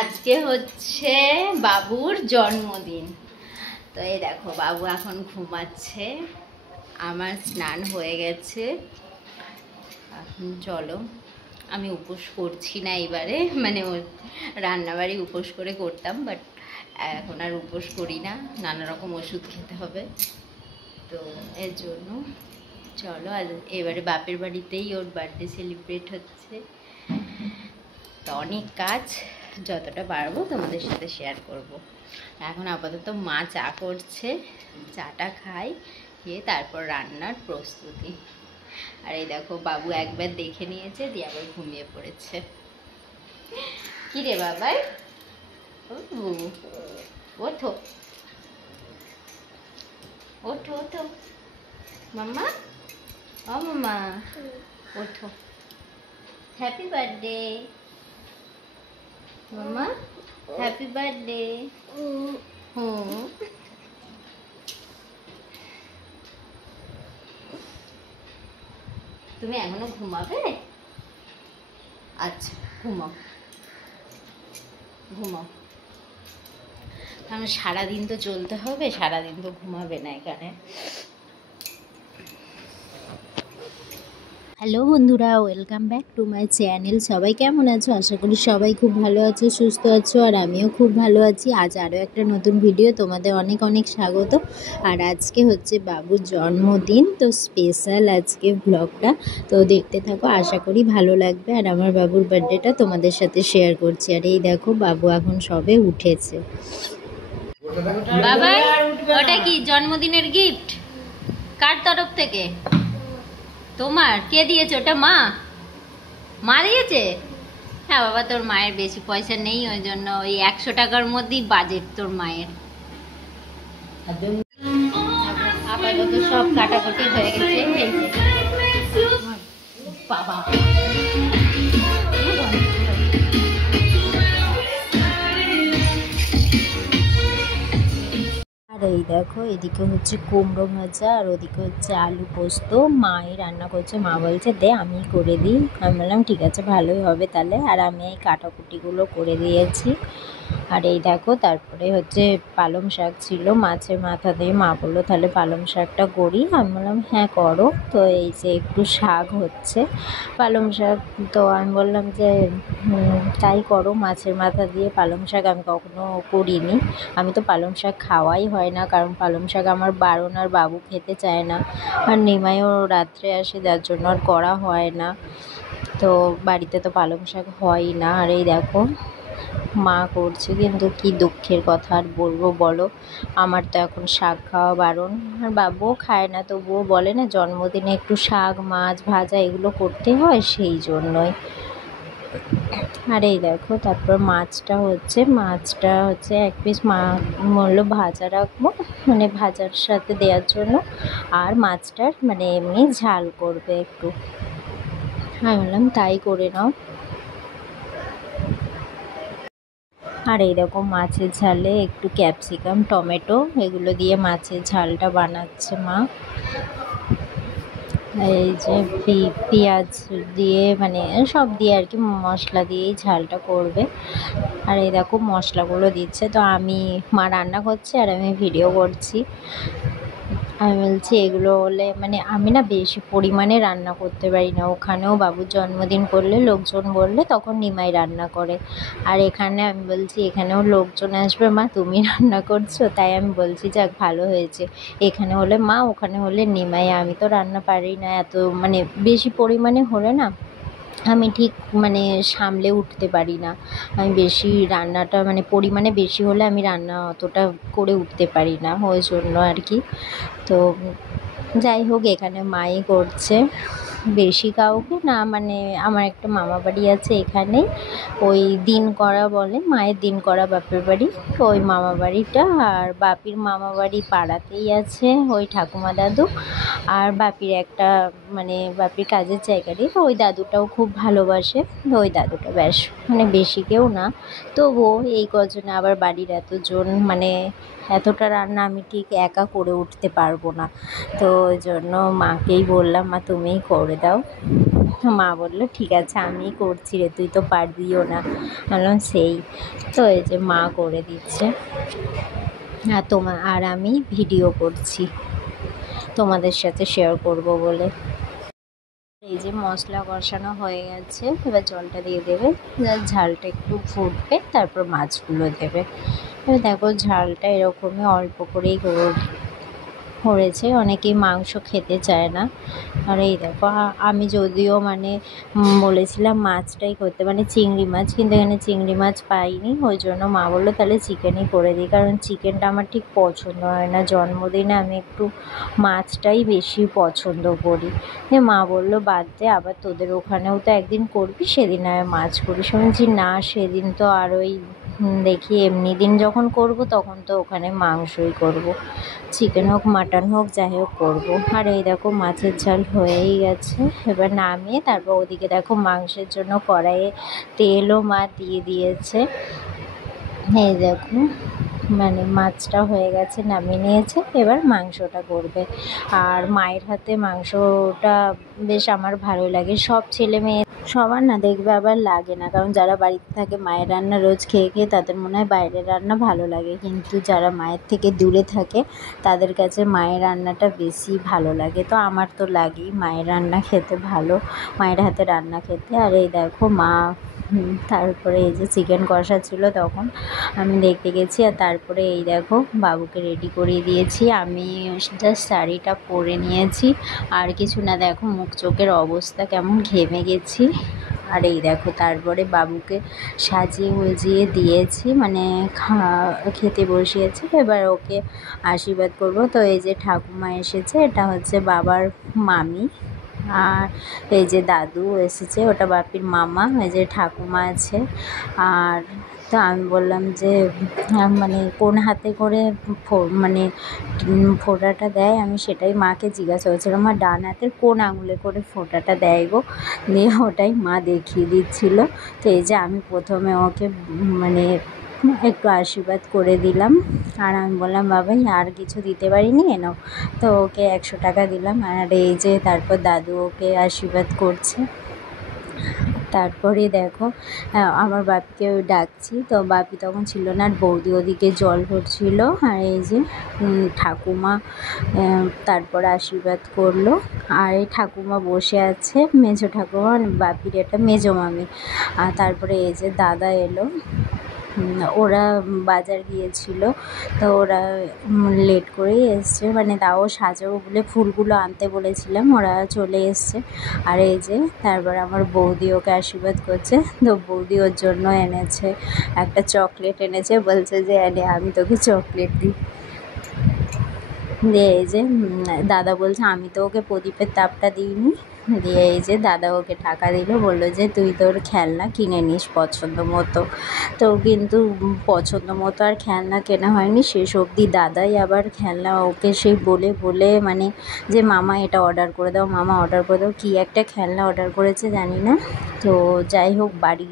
আজকে হচ্ছে বাবুর জন্মদিন। তো এই দেখো বাবু এখন ঘুমাচ্ছে, আমার স্নান হয়ে গেছে। এখন চলো, আমি উপোস করছি না এবারে, মানে রান্নাবাড়ি উপোস করে করতাম, বাট এখন আর উপোস করি না, নানা রকম ওষুধ খেতে হবে। তো এর জন্য চলো, আর এবারে বাপের বাড়িতেই ওর বার্থডে সেলিব্রেট হচ্ছে। তো অনেক কাজ, যতটা পারবো তোমাদের সাথে শেয়ার করব। এখন আপাতত মা চা করছে, চাটা খাই, খেয়ে তারপর রান্নার প্রস্তুতি। আর এই দেখো বাবু একবার দেখে নিয়েছে, দিয়ে আবার ঘুমিয়ে পড়েছে। কি রে বাবাই, ওঠো ওঠো ওঠো মাম্মা, ও মাম্মা ওঠো। Happy birthday mamma, happy birthday. তুমি এখনো ঘুমাবে? আচ্ছা ঘুমাও ঘুমাও, কারণ সারাদিন তো চলতে হবে, সারাদিন তো ঘুমাবে না এখানে। হ্যালো বন্ধুরা, welcome back to my channel. সবাই কেমন আছো? আশা করি সবাই খুব ভালো আছো, সুস্থ আছো, আর আমিও খুব ভালো আছি। আজ আরও একটা নতুন ভিডিও, তোমাদের অনেক অনেক স্বাগত। আর আজকে হচ্ছে বাবুর জন্মদিন, তো স্পেশাল আজকে ব্লগটা, তো দেখতে থাকো, আশা করি ভালো লাগবে। আর আমার বাবুর বার্থডেটা তোমাদের সাথে শেয়ার করছি। আর এই দেখো বাবু এখন সবে উঠেছে। বাবা, ওটা কি জন্মদিনের গিফট? কার তরফ থেকে? তোমার? কে দিয়েছে ওটা? মা? মা দিয়েছে? হ্যাঁ বাবা, তোর মায়ের বেশি পয়সা নেই, ওই জন্য ওই 100 টাকার মধ্যেই বাজেট তোর মায়ের। আপাতত সব কাটাকুটি হয়ে গেছে। বাবা আর এই দেখো, এদিকে হচ্ছে কুমড়ো ভাজা, আর ওদিকে হচ্ছে আলু পোস্ত। মাই রান্না করছে, মা বলছে দে আমি করে দিই। আমি বললাম ঠিক আছে, ভালোই হবে তাহলে। আর আমি এই কাটাকুটিগুলো করে দিয়েছি। আর এই দেখো, তারপরে হচ্ছে পালং শাক ছিল মাছের মাথা দিয়ে, মা বললো তাহলে পালং শাকটা করি। আমি বললাম হ্যাঁ করো। তো এই যে একটু শাক হচ্ছে, পালং শাক। তো আমি বললাম যে তাই করো, মাছের মাথা দিয়ে পালং শাক আমি কখনো করিনি। আমি তো পালং শাক খাওয়াই হয় না, কারণ পালং শাক আমার বারণ, আর বাবু খেতে চায় না, আর নিমাইও রাত্রে আসে, যার জন্য আর করা হয় না। তো বাড়িতে তো পালং শাক হয়ই না। আর এই দেখো মা করছে, কিন্তু কি দুঃখের কথা আর বলবো বলো, আমার তো এখন শাক খাওয়া বারণ, আর বাবুও খায় না, তবুও বলে না জন্মদিনে একটু শাক মাছ ভাজা এগুলো করতে হয়, সেই জন্যই। আর এই দেখো, তারপর মাছটা হচ্ছে 1 পিস মা বললো ভাজা রাখবো, মানে ভাজার সাথে দেওয়ার জন্য, আর মাছটার মানে এমনি ঝাল করবে একটু। আমি বললাম তাই করে নাও। আর এই দেখো মাছের ঝালে একটু ক্যাপসিকাম টমেটো এগুলো দিয়ে মাছের ঝালটা বানাচ্ছে মা। এই যে পেঁয়াজ দিয়ে, মানে সব দিয়ে আর কি, মশলা দিয়েই ঝালটা করবে। আর এই দেখো মশলাগুলো দিচ্ছে, তো মা রান্না করছে আর আমি ভিডিও করছি। আমি বলছি এগুলো হলে, মানে আমি না বেশি পরিমাণে রান্না করতে পারি না। ওখানেও বাবুর জন্মদিন করলে লোকজন বললে তখন নিমাই রান্না করে, আর এখানে আমি বলছি এখানেও লোকজন আসবে, মা তুমি রান্না করছো, তাই আমি বলছি যাক ভালো হয়েছে। এখানে হলে মা, ওখানে হলে নিমাই, আমি তো রান্না পারি না এত, মানে বেশি পরিমাণে হলে না আমি ঠিক মানে সামলে উঠতে পারি না। আমি বেশি রান্নাটা, মানে পরিমাণে বেশি হলে আমি রান্না অতটা করে উঠতে পারি না, ওই জন্য আর কি। তো যাই হোক, এখানে মাই করছে, বেশি কাউকে না, মানে আমার একটা মামা বাড়ি আছে এখানেই, ওই দিন করা বলে, মায়ের দিন করা বাপের বাড়ি, ওই মামা বাড়িটা। আর বাপির মামা বাড়ি পাড়াতেই আছে, ওই ঠাকুমা দাদু। আর বাপির একটা, মানে বাপির কাজের জায়গারই, ওই দাদুটাও খুব ভালোবাসে, ওই দাদুটা ব্যাস, মানে বেশি কেউ না, তবুও এই কজনে আবার বাড়ির এতজন, মানে এতটা রান্না আমি ঠিক একা করে উঠতে পারবো না। তো ওই জন্য মাকেই বললাম মা তুমিই করে দাও। মা বললো ঠিক আছে আমি করছি রে, তুই তো পারবিও না। বললাম সেই। তো এই যে মা করে দিচ্ছে, আর আমি ভিডিও করছি তোমাদের সাথে শেয়ার করব বলে। এই যে মশলা কষানো হয়ে গেছে, এবার জলটা দিয়ে দেবে, ঝালটা একটু ফুটবে, তারপর মাছগুলো দেবে। এবার দেখো ঝালটা এরকমই অল্প করেই করেছে, অনেকেই মাংস খেতে চায় না। আর এই দেখো আমি যদিও মানে বলেছিলাম মাছটাই করতে, মানে চিংড়ি মাছ, কিন্তু এখানে চিংড়ি মাছ পাইনি, ওই জন্য মা বললো তাহলে চিকেনই করে দিই, কারণ চিকেনটা আমার ঠিক পছন্দ হয় না। জন্মদিনে আমি একটু মাছটাই বেশি পছন্দ করি। মা বললো বাদ দে, আবার তোদের ওখানেও তো একদিন করবি, সেদিন আর মাছ করি। শুনছি না, সেদিন তো আর ওই দেখি এমনি দিন যখন করব তখন তো ওখানে মাংসই করব, চিকেন হোক মাটন হোক যাই হোক করবো। আর এই দেখো মাছের ঝাল হয়েই গেছে, এবার নামিয়ে তারপর ওদিকে দেখো মাংসের জন্য কড়াইয়ে তেলও মা দিয়ে দিয়েছে। এই দেখো মানে মাছটা হয়ে গেছে, নামিয়ে নিয়েছে, এবার মাংসটা করবে। আর মায়ের হাতে মাংসটা বেশ আমার ভালো লাগে। সব ছেলে মেয়ে সবার না দেখবে আবার লাগে না, কারণ যারা বাড়িতে থাকে মায়ের রান্না রোজ খেয়ে খেয়ে তাদের মনে হয় বাইরের রান্না ভালো লাগে, কিন্তু যারা মায়ের থেকে দূরে থাকে তাদের কাছে মায়ের রান্নাটা বেশি ভালো লাগে। তো আমার তো লাগেই মায়ের রান্না খেতে, ভালো মায়ের হাতে রান্না খেতে। আর এই দেখো মা তারপরে এই যে চিকেন কষা ছিল তখন আমি দেখতে গেছি, আর তারপরে এই দেখো বাবুকে রেডি করিয়ে দিয়েছি। আমি জাস্ট শাড়িটা পরে নিয়েছি, আর কিছু না। দেখো মুখ চোখের অবস্থা কেমন, ঘেমে গেছি। আর এই দেখো তারপরে বাবুকে সাজিয়ে গুজিয়ে দিয়েছি, মানে খেতে বসিয়েছি। এবার ওকে আশীর্বাদ করব। তো এই যে ঠাকুমা এসেছে, এটা হচ্ছে বাবার মামি, আর এই যে দাদু এসেছে, ওটা বাপির মামা। এই যে ঠাকুমা আছে। আর তো আমি বললাম যে মানে কোন হাতে করে মানে ফোঁটাটা দেয়, আমি সেটাই মাকে জিজ্ঞাসা করছিলাম, মা ডান হাতের কোন আঙুলে করে ফোঁটাটা দেয় গো? দিয়ে ওটাই মা দেখিয়ে দিচ্ছিল। তো এই যে আমি প্রথমে ওকে মানে একটু আশীর্বাদ করে দিলাম, আর আমি বললাম বাবাই আর কিছু দিতে পারিনি, এনো। তো ওকে 100 টাকা দিলাম। আর এই যে তারপর দাদু ওকে আশীর্বাদ করছে। তারপরে দেখো আমার বাপিকে ডাকছি, তো বাপি তখন ছিল না, আর বৌদি ওদিকে জল ভরছিল। আর এই যে ঠাকুমা তারপর আশীর্বাদ করলো। আর এই ঠাকুমা বসে আছে, মেজো ঠাকুমা, বাপির এটা মেজো মামি। আর তারপরে এই যে দাদা এলো, ওরা বাজার গিয়েছিল, তো ওরা লেট করেই এসছে, মানে তাও সাজাবো বলে ফুলগুলো আনতে বলেছিলাম, ওরা চলে এসছে। আর এই যে তারপর আমার বৌদি ওকে আশীর্বাদ করছে, তো বৌদি ওর জন্য এনেছে একটা চকলেট এনেছে, বলছে যে আমি তোকে চকলেট দিই। দিয়ে এই যে দাদা বলছে আমি তো ওকে প্রদীপের তাপটা দিইনি। দিয়ে এই যে দাদা ওকে টাকা দিল, বললো যে তুই তোর খেলনা কিনে নিস পছন্দ মতো। তো কিন্তু পছন্দ মতো আর খেলনা কেনা হয়নি, শেষ অবধি দাদাই আবার খেলনা ওকে সেই বলে বলে মানে যে মামা এটা অর্ডার করে দাও, মামা অর্ডার করে দাও, কী একটা খেলনা অর্ডার করেছে জানি না। তো যাই হোক বাড়ি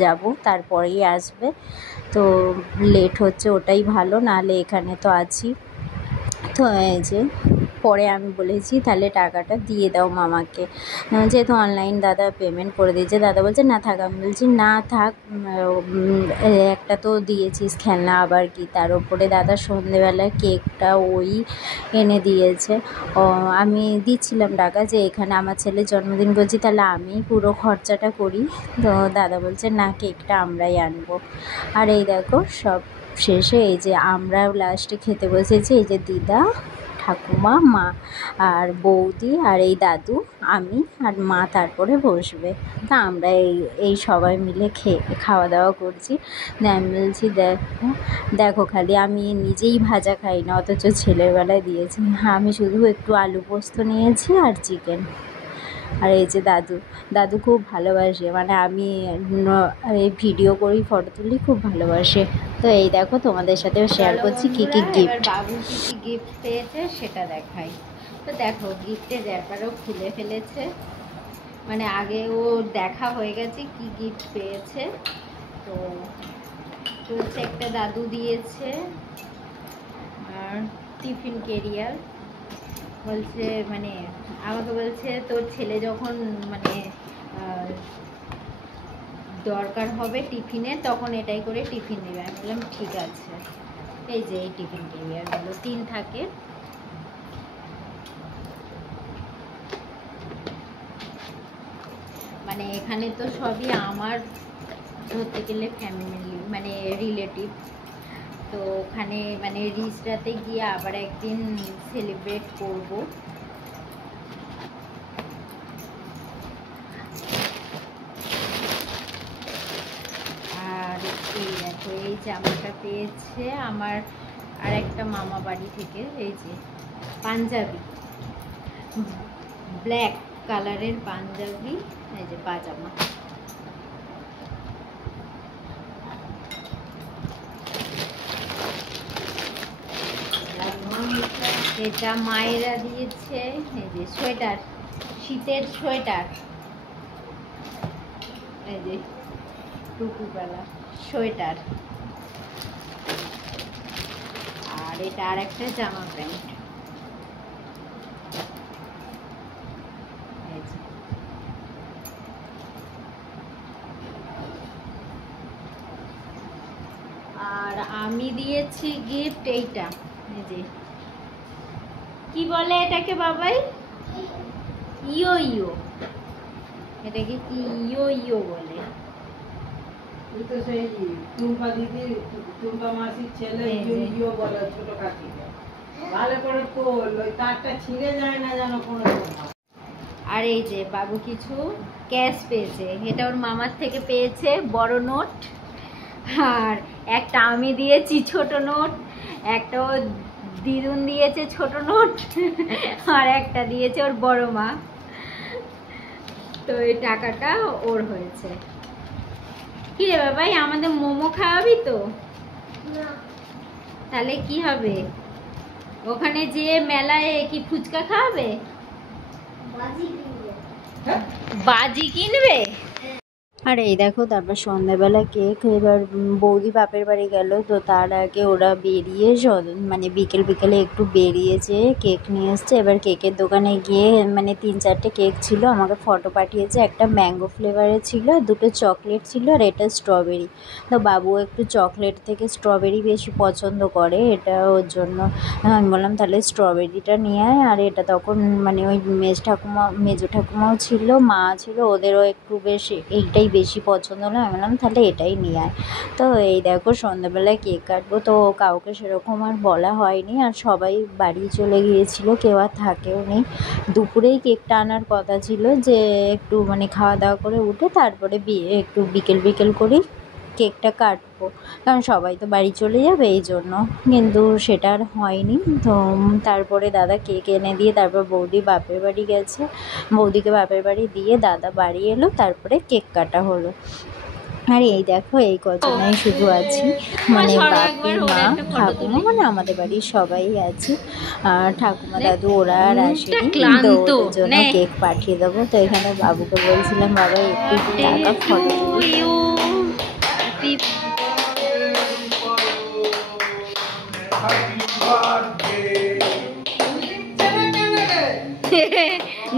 যাব, তারপরেই আসবে, তো লেট হচ্ছে ওটাই ভালো, নাহলে এখানে তো আছি। তো এই যে পরে আমি বলেছি তাহলে টাকাটা দিয়ে দাও মামাকে, যেহেতু অনলাইন দাদা পেমেন্ট করে দিয়েছে। দাদা বলছে না থাক, আমি বলছি না থাক, একটা তো দিয়েছিস খেলনা আবার কি। তার উপরে দাদা সন্ধেবেলায় কেকটা ওই এনে দিয়েছে, আমি দিচ্ছিলাম টাকা যে এখানে আমার ছেলের জন্মদিন করছি, তাহলে আমি পুরো খরচাটা করি। তো দাদা বলছে না কেকটা আমরাই আনবো। আর এই দেখো সব শেষে এই যে আমরাও লাস্টে খেতে বসেছি, এই যে দিদা, ঠাকুমা, মা আর বৌদি আর এই দাদু, আমি আর মা তারপরে বসবে। তা আমরা এই সবাই মিলে খাওয়া দাওয়া করছি। আমি বলছি দেখো খালি আমি নিজেই ভাজা খাই না, অথচ ছেলের বেলায় দিয়েছি। আমি শুধু একটু আলু পোস্ত নিয়েছি আর চিকেন। আর এই যে দাদু খুব ভালোবাসে, মানে আমি এই ভিডিও করি, ফটো তুলি, খুব ভালোবাসে। তো এই দেখো তোমাদের সাথেও শেয়ার করছি কী কী গিফট। বাবু কী কী গিফট পেয়েছে সেটা দেখাই। তো দেখো গিফটের র্যাপারও খুলে ফেলেছে, মানে আগে ও দেখা হয়ে গেছে কি গিফট পেয়েছে। তো চলছে, একটা দাদু দিয়েছে আর টিফিন ক্যারিয়ার, বলছে মানে আমাকে বলছে তোর ছেলে যখন মানে দরকার হবে টিফিনে তখন এটাই করে টিফিন নেবে। আমি বললাম ঠিক আছে। এই যে এই টিফিন ক্যারিয়ারগুলো 3 থাকে। মানে এখানে তো সবই আমার ধরতে গেলে ফ্যামিলি মানে রিলেটিভ। তো ওখানে মানে রিসরাতে গিয়ে আবার একদিন সেলিব্রেট করব। আর এই দেখো এই জামাটা পেয়েছে আমার আর একটা মামা বাড়ি থেকে। এই যে পাঞ্জাবি, ব্ল্যাক কালারের পাঞ্জাবি, এই যে পাজামা। এটা মায়েরা দিয়েছে। এই যে সোয়েটার, শীতের সোয়েটার, এই যে টুকুবেলা সোয়েটার। আর এটা আর একটা জামা প্যান্ট। আর আমি দিয়েছি গিফট এইটা। এই যে কি বলে এটাকে বাবাই? ইয়ো ইয়ো। এটাকে কি ইয়ো ইয়ো বলে? তো সেই টুম্পা দিদি, টুম্পা মাসির ছেলে ইয়ো ইয়ো বলে ছোট কাকিকে। ভালো করে তোল, ওই তারটা ছিঁড়ে যায় না যেন কোনো। আর এই যে বাবু কিছু ক্যাশ পেয়েছে। এটা ওর মামার থেকে পেয়েছে বড় নোট। আর একটা আমি দিয়েছি ছোট নোট, একটা ও দিদুন দিয়েছে ছোট নোট, আর একটা দিয়েছে ওর বড় মা। তো এই টাকাটা ওর হয়েছে। কি রে বাবাই, আমাদের মোমো খাওয়াবি তো? তাহলে কি হবে? ওখানে যে মেলায় কি ফুচকা খাওয়াবে? বাজি কিনবে। আর এই দেখো তারপর সন্ধ্যাবেলা কেক। এবার বৌদি বাপের বাড়ি গেল, তো তার আগে ওরা বেরিয়ে মানে বিকেলে একটু বেরিয়েছে, কেক নিয়ে এসছে। এবার কেকের দোকানে গিয়ে মানে 3-4টে কেক ছিল, আমাকে ফটো পাঠিয়েছে। একটা ম্যাঙ্গো ফ্লেভারের ছিল, 2টো চকলেট ছিল, আর এটা স্ট্রবেরি। তো বাবু একটু চকলেট থেকে স্ট্রবেরি বেশি পছন্দ করে, এটা ওর জন্য আমি বললাম তাহলে স্ট্রবেরিটা নিয়ে আয়। আর এটা তখন মানে ওই মেজো ঠাকুমাও ছিল, মা ছিল, ওদেরও একটু বেশি এইটাই বেশি পছন্দ হলো। আমি বললাম তাহলে এটাই নিয়ে আয়। তো এই দেখো সন্ধ্যাবেলায় কেক কাটবো, তো কাউকে সেরকম আর বলা হয়নি। আর সবাই বাড়ি চলে গিয়েছিল, কেউ আর থাকেও নি। দুপুরেই কেকটা আনার কথা ছিল, যে একটু মানে খাওয়া দাওয়া করে উঠে তারপরে একটু বিকেল করেই কেকটা কাটবো, কারণ সবাই তো বাড়ি চলে যাবে এই জন্য। কিন্তু সেটা আর হয়নি। তো তারপরে দাদা কেক এনে দিয়ে তারপর বৌদি বাপের বাড়ি গেছে, বৌদিকে বাপের বাড়ি দিয়ে দাদা বাড়ি এলো, তারপরে কেক কাটা হলো। আর এই দেখো এই কজনাই শুধু আছি, মানে বাপি, মা, ঠাকুমা, মানে আমাদের বাড়ির সবাই আছে। আর ঠাকুমা দাদু ওরা আর আসেনি, তো ওদের জন্য কেক পাঠিয়ে দেবো। তো এখানে বাবুকে বলছিলাম বাবা একটু টাকা ফটো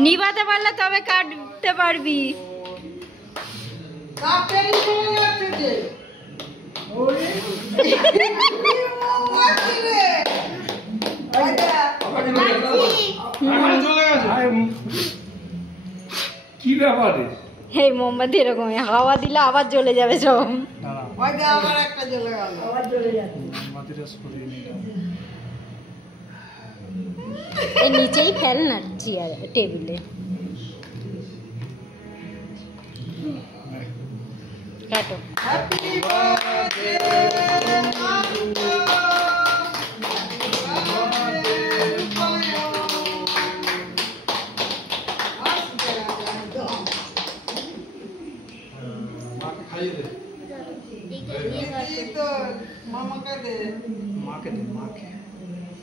নিভাতে পারলে তবে কাটতে পারবি। কি ব্যাপারে? এই মোমবাতি এরকম হাওয়া দিলে আবার জ্বলে যাবে সব। এই নিচেই ফেল না চেয়ার টেবিলে। কাটো। মামাকে দে, মাকে দে, মাকে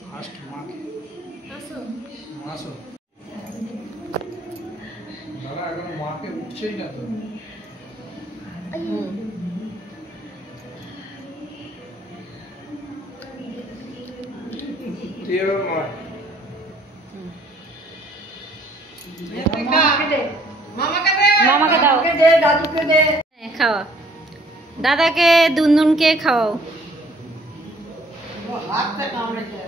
ফার্স্ট মাকে। আসো আসো দাদা, এখন মাকে উঠছেই না তো। মা আমাকে দে, দাদুকে দে। খাওয়া, দাদাকে দুনদুনকে খাওয়াও। ও হাতটা কামড়েছে।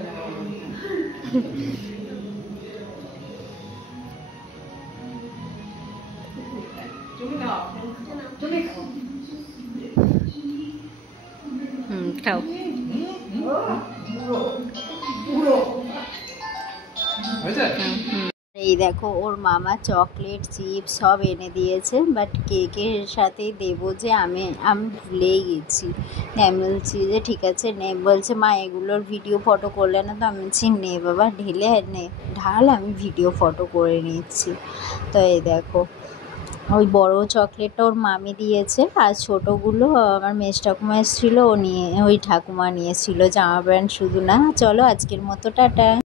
তুমি খাও, তুমি খাও। খাও। পুরো পুরো হয়েছে? এই দেখো ওর মামা চকলেট চিপস সব এনে দিয়েছে, বাট কেকের সাথেই দেবো যে আমি ভুলেই গেছি। আমি বলছি যে ঠিক আছে নে, বলছে মা এগুলোর ভিডিও ফটো করলে না, তো আমি বলছি নে বাবা ঢেলে নে ঢাল, আমি ভিডিও ফটো করে নিচ্ছি। তো এই দেখো ওই বড় চকলেটটা ওর মামি দিয়েছে, আর ছোটোগুলো আমার মেজ ঠাকুমা এসেছিলো, ওই ঠাকুমা নিয়েছিল জামা প্যান্ট শুধু না। চলো আজকের মতো টাটা।